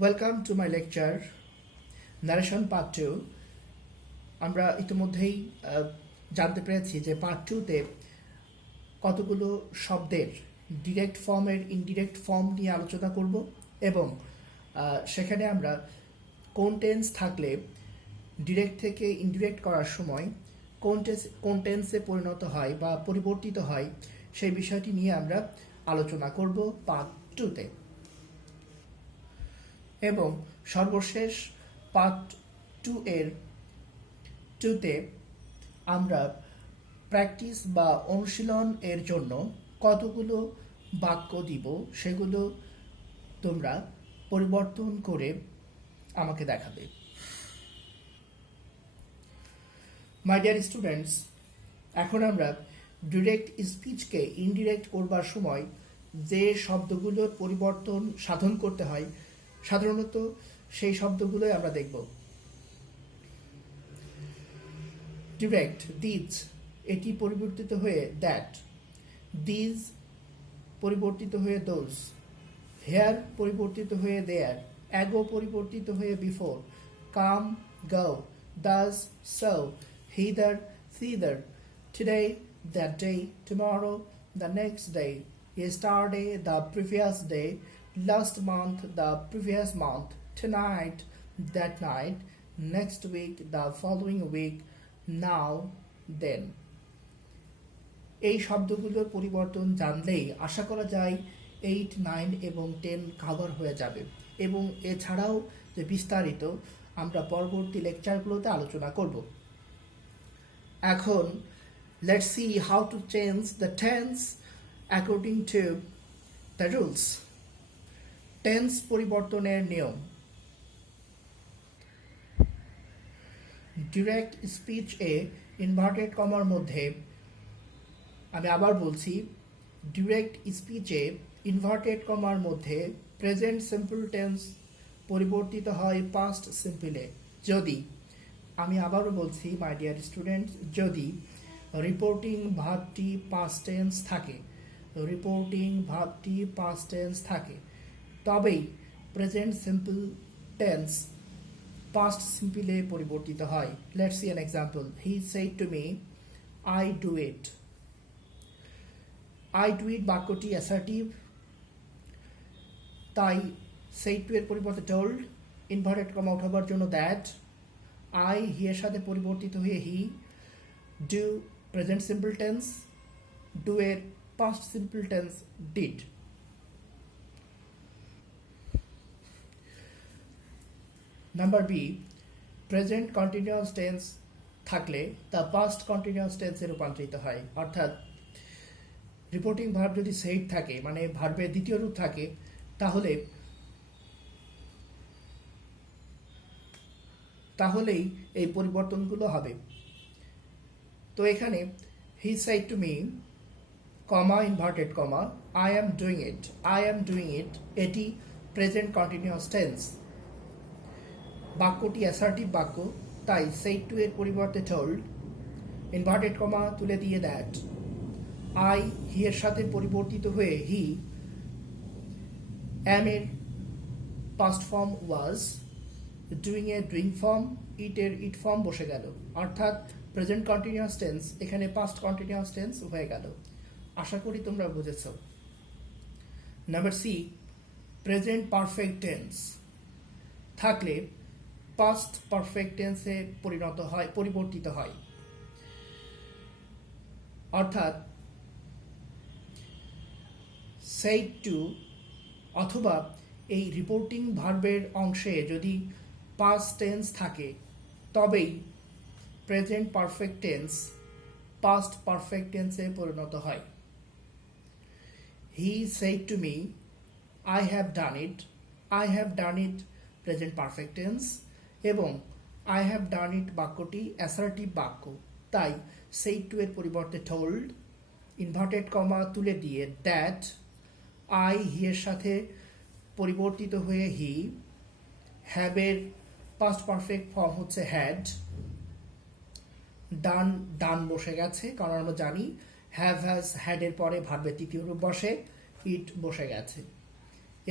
Welcome to my lecture narration part two. আমরা ইতিমধ্যেই জানতে পেরেছি যে পার্ট টুতে কতগুলো শব্দের ডিরেক্ট ফর্মের ইনডিরেক্ট ফর্ম নিয়ে আলোচনা করব এবং সেখানে আমরা কোন টেন্স থাকলে ডিরেক্ট থেকে ইনডিরেক্ট করার সময় কোন টেন্সে পরিণত হয় বা পরিবর্তিত হয় সেই বিষয়টি নিয়ে আমরা আলোচনা করব পার্ট টুতে। এবং সর্বশেষ পার্ট টুতে আমরা প্র্যাকটিস বা অনুশীলন এর জন্য কতগুলো বাক্য দিব সেগুলো তোমরা পরিবর্তন করে আমাকে দেখাবে। মাই ডিয়ার স্টুডেন্টস, এখন আমরা ডিরেক্ট স্পিচকে ইনডিরেক্ট করবার সময় যে শব্দগুলোর পরিবর্তন সাধন করতে হয় সাধারণত সেই শব্দগুলোই আমরা দেখব। ডিরেক্ট দিজ, এটি পরিবর্তিত হয়ে দ্যাট, দিজ পরিবর্তিত হয়ে দোজ, হেয়ার পরিবর্তিত হয়ে দেয়ার, অ্যাগো পরিবর্তিত হয়ে before, come go, does so, hither thither, today that day, tomorrow the next day, yesterday the previous day, last month the previous month, tonight that night, next week the following week, now then। এই শব্দগুলোর পরিবর্তন জানলেই আশা করা যায় 8, 9 এবং 10 cover হয়ে যাবে এবং এছাড়াও যে বিস্তারিত আমরা পরবর্তী লেকচারগুলোতে আলোচনা করব। এখন let's see how to change the tense according to the rules. Tense পরিবর্তনের নিয়ম। ডিরেক্ট স্পিচ এ ইনভার্টেড কমার মধ্যে, আমি আবার বলছি, ডিরেক্ট স্পিচে ইনভার্টেড কমার মধ্যে প্রেজেন্ট সিম্পল টেন্স পরিবর্তিত হয় পাস্ট সিম্পলে যদি, আমি আবারও বলছি মাই ডিয়ার স্টুডেন্টস, যদি রিপোর্টিং ভার্বটি পাস্ট টেন্স থাকে, রিপোর্টিং ভার্বটি পাস্ট টেন্স থাকে, তবেই প্রেজেন্ট সিম্পল টেন্স পাস্ট সিম্পলে পরিবর্তিত হয়। Let's see an example. He said to me, I do it. I do it বাক্যটি অ্যাসার্টিভ, তাই সেড টু এর পরিবর্তে টোল্ড, ইনভার্টেড কমা উঠাবার জন্য দ্যাট, আই হি এর সাথে পরিবর্তিত হয়ে he, do present simple tense, do এর past simple tense did. Number B, present continuous tense থাকলে তা পাস্ট কন্টিনিউয়াস টেন্সে রূপান্তরিত হয়। অর্থাৎ রিপোর্টিং ভার্ব যদি সেইড থাকে, মানে ভার্বের দ্বিতীয় রূপ থাকে, তাহলেই এই পরিবর্তনগুলো হবে। তো এখানে হি said to me, comma inverted comma, I am doing it, I am doing it, এটি প্রেজেন্ট কন্টিনিউয়াস টেন্স। বাক্যটি অ্যাসার্টিভ বাক্য, তাই সেড টু এর পরিবর্তে টোল্ড, ইনভার্টেড কমা তুলে দিয়ে দ্যাট, আই হি এর সাথে পরিবর্তিত হয়ে হি, অ্যাম এর পাস্ট ফর্ম ওয়াজ, ডুইং এর ডুইং ফর্ম, ইট এর ইট ফর্ম বসে গেল। অর্থাৎ প্রেজেন্ট কন্টিনিউয়াস টেন্স এখানে পাস্ট কন্টিনিউয়াস টেন্স হয়ে গেল। আশা করি তোমরা বুঝেছ। Number C, present perfect tense থাকলে পাস্ট পারফেক্ট টেন্সে পরিবর্তিত হয়। অর্থাৎ সেড টু অথবা এই রিপোর্টিং ভার্বের অংশে যদি পাস্ট টেন্স থাকে তবেই present perfect tense past perfect টেন্সে পরিণত হয়। He said to me, I have done it, I have done it present perfect tense এবং আই হ্যাভ ডান ইট বাক্যটি অ্যাসার্টিভ বাক্য, তাই সেড টু এর পরিবর্তে টোল্ড, ইনভার্টেড কমা তুলে দিয়ে দ্যাট, আই হি এর সাথে পরিবর্তিত হয়ে হি, হ্যাভ এর পাস্ট পারফেক্ট ফর্ম হচ্ছে হ্যাড, ডান ডান বসে গেছে কারণ আমরা জানি হ্যাভ হ্যাজ হ্যাড এর পরে ভার্বের তৃতীয় রূপ বসে, ইট বসে গেছে।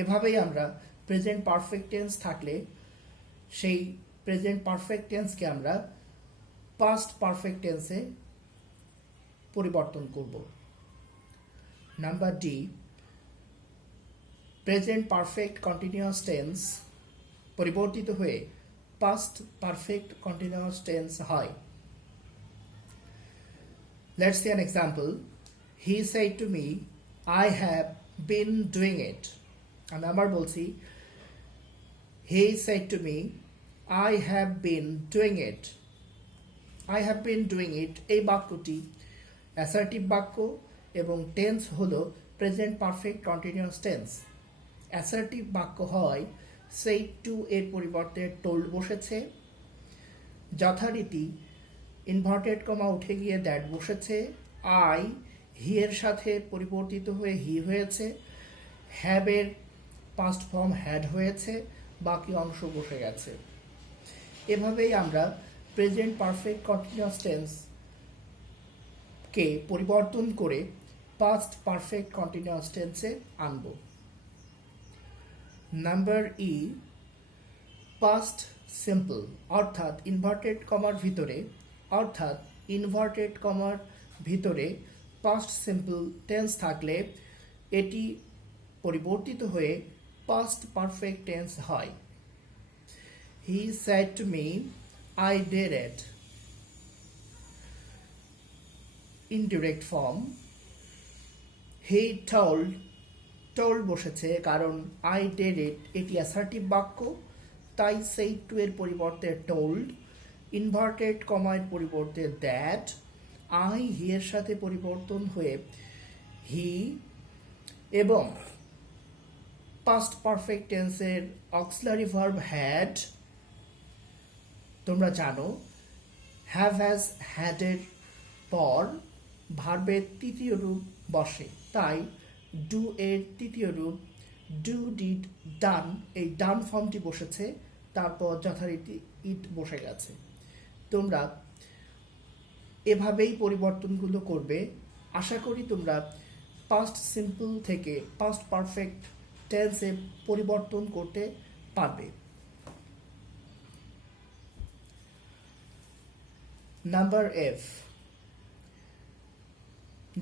এভাবেই আমরা প্রেজেন্ট পারফেক্ট টেন্স থাকলে সেই প্রেজেন্ট পারফেক্ট টেন্সকে আমরা পাস্ট পারফেক্ট টেন্সে পরিবর্তন করব। Number D, present perfect continuous tense পরিবর্তিত হয়ে পাস্ট পারফেক্ট কন্টিনিউয়াস টেন্স হয়। Let's see an example. He said to me, I have been doing it. আমি আবার বলছি, he said to me, I have been doing it. I have been doing it এই বাক্যটি assertive বাক্য এবং tense হলো present perfect continuous tense. Assertive বাক্য হয় said to এর পরিবর্তে told বসেছে, যথারীতি ইনভার্টেড কমা উঠে গিয়ে দ্যাট বসেছে, আই হি এর সাথে পরিবর্তিত হয়ে হি হয়েছে, হ্যাবের পাস্ট ফর্ম হ্যাড হয়েছে, বাকি অংশ বসে গেছে। এভাবেই আমরা প্রেজেন্ট পারফেক্ট কন্টিনিউয়াস টেন্স কে পরিবর্তন করে পাস্ট পারফেক্ট কন্টিনিউয়াস টেন্সে আনব। নাম্বার ই, পাস্ট সিম্পল অর্থাৎ ইনভার্টেড কমার ভিতরে পাস্ট সিম্পল টেন্স থাকলে এটি পরিবর্তিত হয়ে পাস্ট পারফেক্ট টেন্স হয়। He said to me, I did it. Indirect form, he told বসেছে কারণ আই ডিড ইট এটি অ্যাসার্টিভ বাক্য, তাই সেই টু এর পরিবর্তে টোল্ড, ইনভার্টেড কমার পরিবর্তে দ্যাট, আই হি এর সাথে পরিবর্তন হয়ে হি, এবং পাস্ট পারফেক্ট টেন্সের অক্সিলারি ভার্ব হ্যাড। তোমরা জানো হ্যাভ হ্যাজ হ্যাডের পর ভার্বের তৃতীয় রূপ বসে, তাই ডু এর তৃতীয় রূপ ডু ডিড ডান, এই ডান ফর্মটি বসেছে, তারপর যথারীতি ইট বসে গেছে। তোমরা এভাবেই পরিবর্তনগুলো করবে। আশা করি তোমরা পাস্ট সিম্পল থেকে পাস্ট পারফেক্ট টেন্সে পরিবর্তন করতে পারবে। নাম্বার এফ,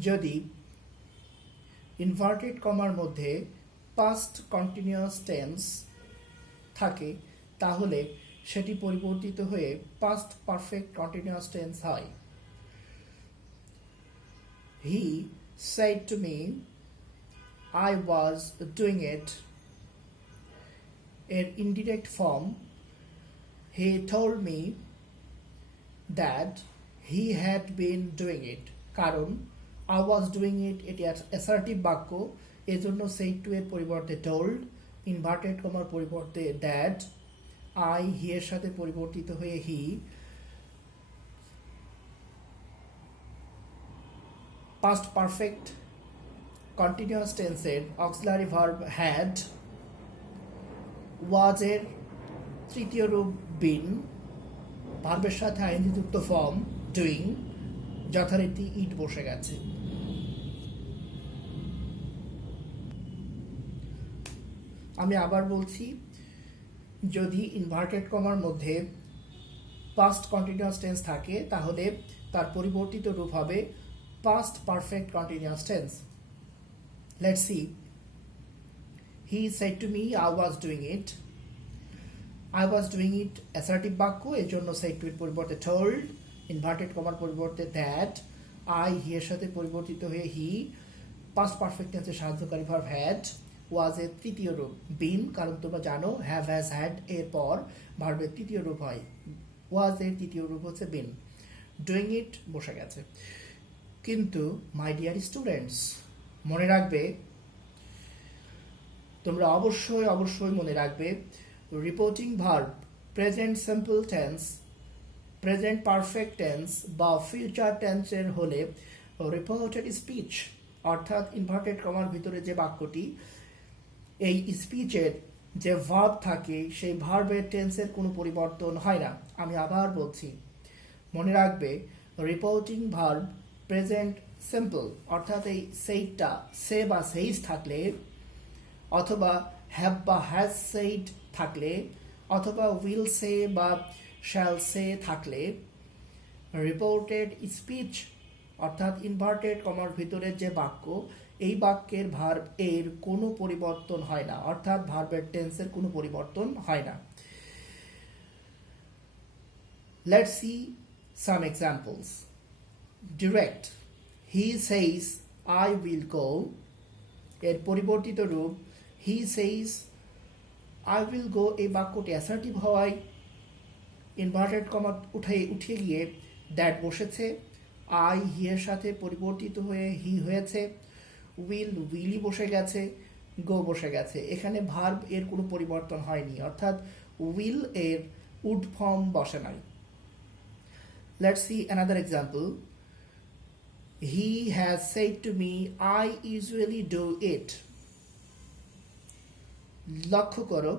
যদি ইনভার্টেড কমার মধ্যে পাস্ট কন্টিনিউয়াস টেন্স থাকে তাহলে সেটি পরিবর্তিত হয়ে পাস্ট পারফেক্ট কন্টিনিউয়াস টেন্স হয়। He said to me, I was doing it এর indirect form, he told me that he had been doing it, কারণ I was doing it এটি অ্যাসার্টিভ বাক্য, এজন্য said to এর পরিবর্তে told, ইনভার্টেড কমার পরিবর্তে that, I হি এর সাথে পরিবর্তিত হয়ে হি, পাস্ট পারফেক্ট কন্টিনিউয়াস টেন্সের অক্সিলারি ভার্ব হ্যাড, ওয়াজ এর তৃতীয় রূপ বিন, ভার্বের সাথে আইএনজি যুক্ত ফর্ম ডুইং, যথারীতি ইট বসে গেছে। আমি আবার বলছি, যদি ইনভার্টেড কমার মধ্যে পাস্ট কন্টিনিউয়াস টেন্স থাকে তাহলে তার পরিবর্তিত রূপ হবে past perfect continuous tense. Let's see. He said to me, I was doing it. I was doing it assertive বাক্য, এর জন্য said to এর পরিবর্তে told, inverted কমার পরিবর্তে that, I হি এর সাথে পরিবর্তিত হয়ে হি, past perfect tense এর সাহায্যকারী ভার্ব had, was এর তৃতীয় রূপ been, কারণ তোমরা জানো have has had এর পর ভার্বের তৃতীয় রূপ হয়, was এর তৃতীয় রূপ হচ্ছে been, doing it বসে গেছে। কিন্তু my dear students, মনে রাখবে, তোমরা অবশ্যই মনে রাখবে, reporting verb, present simple tense, present perfect tense বা ফিউচার টেন্সের হলে রিপোর্টেড স্পিচ অর্থাৎ ইনভার্টেড কমার ভিতরে যে বাক্যটি, এই স্পিচের যে ভার্ব থাকে সেই ভার্বের টেন্সের কোনো পরিবর্তন হয় না। আমি আবার বলছি, মনে রাখবে, রিপোর্টিং ভার্ব প্রেজেন্ট সিম্পল অর্থাৎ এই সেইটা সে বা সেইস থাকলে অথবা হ্যাভ বা হ্যাজ সেইড থাকলে অথবা উইল সে বা শ্যাল সে থাকলে রিপোর্টেড স্পিচ অর্থাৎ ইনভার্টেড কমার ভিতরের যে বাক্য এই বাক্যের ভার্ব এর কোনো পরিবর্তন হয় না, অর্থাৎ ভার্বের টেন্সের কোনো পরিবর্তন হয় না। Let's see some examples. Direct. He says, I will go. এর পরিবর্তিত রূপ he says, I will go এই বাক্যটি অ্যাসার্টিভ হওয়ায় ইনভার্টেড কমা উঠে গিয়ে দ্যাট বসেছে। আই হি এর সাথে পরিবর্তিত হয়ে হি হয়েছে। উইলি বসে গেছে, গো বসে গেছে। এখানে ভার্ব এর কোনো পরিবর্তন হয়নি, অর্থাৎ উইল এর উড ফর্ম বসে নাই। Let's see another example. He has said to me, I usually do it. লক্ষ্য করো,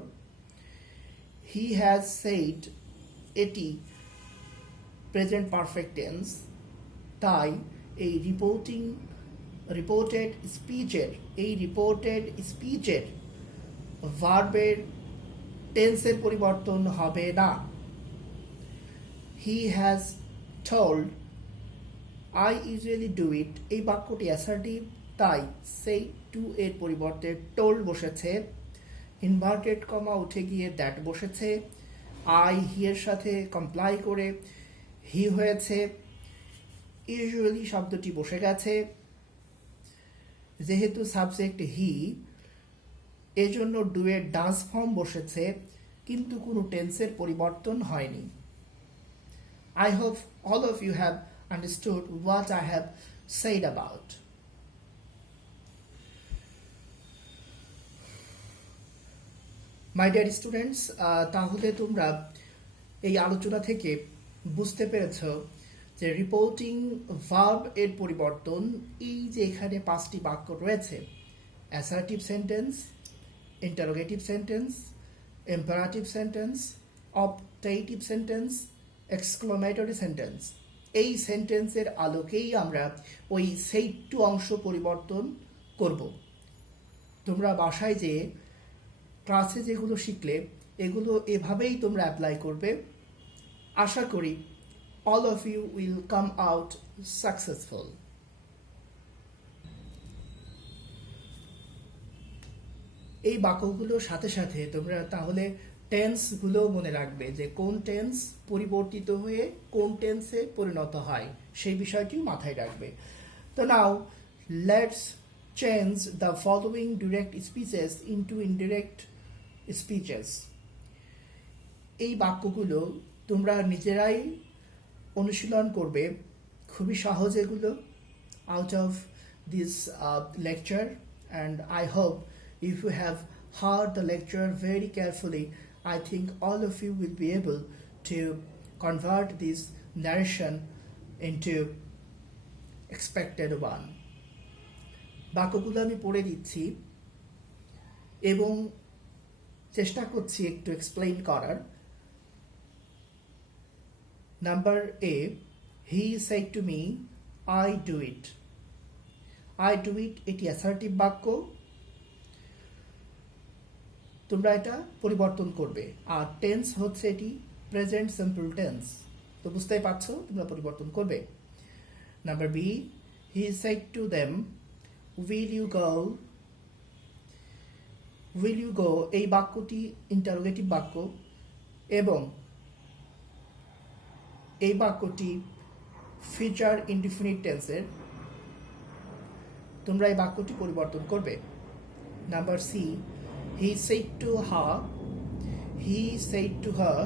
he has said এটি প্রেজেন্ট পারফেক্ট টেন্স, তাই এই রিপোর্টেড স্পিচের ভার্বের টেন্সের পরিবর্তন হবে না। He has told, I usually do it এই বাক্যটি অ্যাসার্টিভ, তাই সেই টু এর পরিবর্তে টোল্ড বসেছে। ইনভার্টেড কমা উঠে গিয়ে দ্যাট বসেছে। আই হি এর সাথে কমপ্লাই করে হি হয়েছে। ইউজুয়ালি শব্দটি বসে গেছে। যেহেতু সাবজেক্ট হি, এজন্য ডু এর ডান্স ফর্ম বসেছে, কিন্তু কোনো টেন্সের পরিবর্তন হয়নি। I hope all of you have understood what I have said about. My dear students, তাহলে তোমরা এই আলোচনা থেকে বুঝতে পেরেছ যে রিপোর্টিং ভার্ব এর পরিবর্তন এই যে এখানে 5টি বাক্য রয়েছে, assertive sentence, interrogative sentence, imperative sentence, optative sentence, exclamatory sentence, এই সেন্টেন্সের আলোকেই আমরা ওই সেই টু অংশ পরিবর্তন করব। তোমরা বাসায় যে ক্লাসে যেগুলো শিখলে এগুলো এভাবেই তোমরা অ্যাপ্লাই করবে। আশা করি all of you will come out successful. এই বাক্যগুলোর সাথে সাথে তোমরা তাহলে টেন্সগুলো মনে রাখবে যে কোন টেন্স পরিবর্তিত হয়ে কোন টেন্সে পরিণত হয়, সেই বিষয়টিও মাথায় রাখবে। তো now let's change the following direct speeches into indirect speeches. এই বাক্যগুলো তোমরা নিজেরাই অনুশীলন করবে, খুবই সহজ এগুলো, out of this lecture. And I hope if you have heard the lecture very carefully, I think all of you will be able to convert this narration into expected one. বাক্যগুলো আমি পড়ে দিচ্ছি এবং চেষ্টা করছি একটু এক্সপ্লেইন করার। Number A, he said to me, I do it. I do it এটি অ্যাসার্টিভ বাক্য, তোমরা এটা পরিবর্তন করবে। আর টেন্স হচ্ছে এটি প্রেজেন্ট সিম্পল টেন্স, তো বুঝতেই পারছো তোমরা পরিবর্তন করবে। Number B, he said to them, will you go? will you go এই বাক্যটি ইন্টারোগেটিভ বাক্য এবং এই বাক্যটি ফিউচার ইনডিফিনিট টেন্সের, তোমরা এই বাক্যটি পরিবর্তন করবে। Number C, he said to her,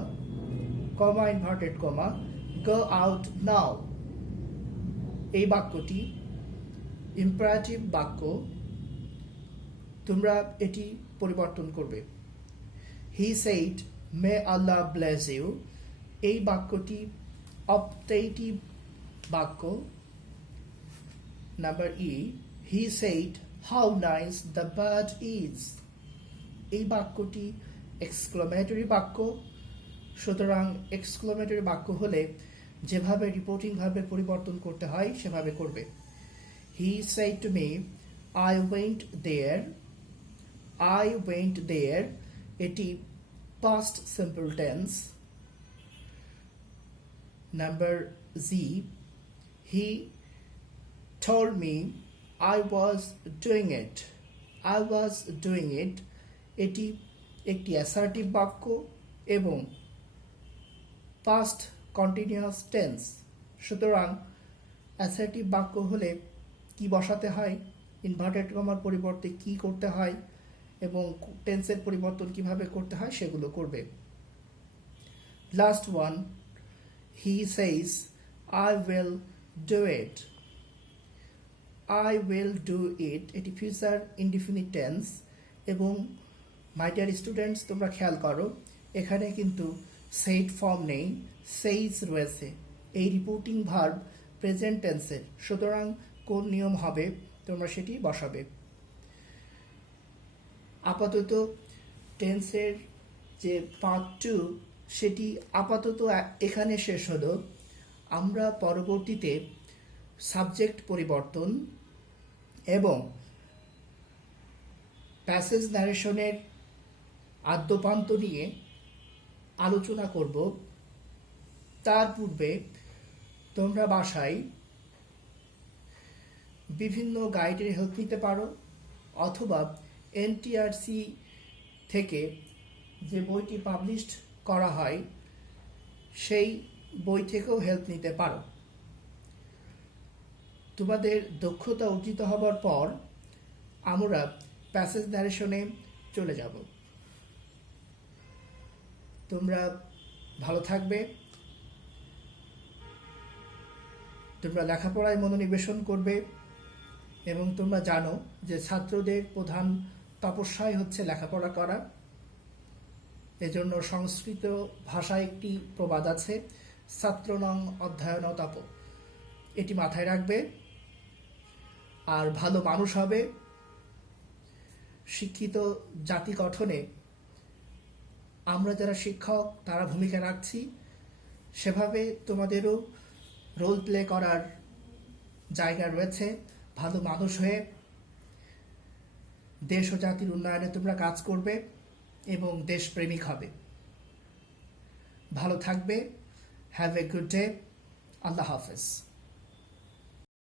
comma inverted comma, go out now এই বাক্যটি ইম্পারেটিভ বাক্য, তোমরা এটি পরিবর্তন করবে। he said, may Allah bless you এই বাক্যটি অপটেটিভ বাক্য। Number E, he said, how nice the bird is এই বাক্যটি এক্সক্লামেটরি বাক্য, সুতরাং এক্সক্লামেটরি বাক্য হলে যেভাবে রিপোর্টিং ভার্বের পরিবর্তন করতে হয় সেভাবে করবে। হি said to me, I went there. I went there এটি past simple tense. Number Z, he told me I was doing it. I was doing it এটি একটি অ্যাসার্টিভ বাক্য এবং past continuous tense. সুতরাং অ্যাসার্টিভ বাক্য হলে কি বসাতে হয়, ইনভার্টেড কমার পরিবর্তে কি করতে হয় এবং টেন্সের পরিবর্তন কিভাবে করতে হয় সেগুলো করবে। Last one, he says I will do it. I will do it এটি ফিউচার ইনডিফিনিট টেন্স এবং মাই ডিয়ার স্টুডেন্টস তোমরা খেয়াল করো এখানে কিন্তু সেইড ফর্ম নেই, সেইস রয়েছে। এই রিপোর্টিং ভার্ব প্রেজেন্ট টেন্সের, সুতরাং কোন নিয়ম হবে তোমরা সেটি বসাবে। আপাতত টেন্সের যে পার্ট 2 সেটি আপাতত এখানে শেষ হলো। আমরা পরবর্তীতে সাবজেক্ট পরিবর্তন এবং প্যাসেজ ন্যারেশনের আদ্যপান্ত নিয়ে আলোচনা করব। তার পূর্বে তোমরা বাসায় বিভিন্ন গাইডের হেল্প নিতে পারো অথবা এনটিআরসি থেকে যে বইটি পাবলিশড করা হয় সেই বই থেকেও হেল্প নিতে পারো। তোমাদের দক্ষতা অর্জিত হবার পর আমরা প্যাসেজ ন্যারেশনে চলে যাব। তোমরা ভালো থাকবে, তোমরা লেখাপড়ায় মনোনিবেশন করবে এবং তোমরা জানো যে ছাত্রদের প্রধান তপস্যাই হচ্ছে লেখাপড়া করা। এজন্য সংস্কৃত ভাষায় একটি প্রবাদ আছে, ছাত্রনং অধ্যয়ন তপ। এটি মাথায় রাখবে আর ভালো মানুষ হবে। শিক্ষিত জাতি গঠনে আমরা যারা শিক্ষক তারা ভূমিকা রাখছি, সেভাবে তোমাদেরও রোল প্লে করার জায়গা রয়েছে। ভালো মানুষ হয়ে দেশ ও জাতির উন্নয়নে তোমরা কাজ করবে এবং দেশপ্রেমিক হবে। ভালো থাকবে। Have a good day. আল্লাহ হাফেজ।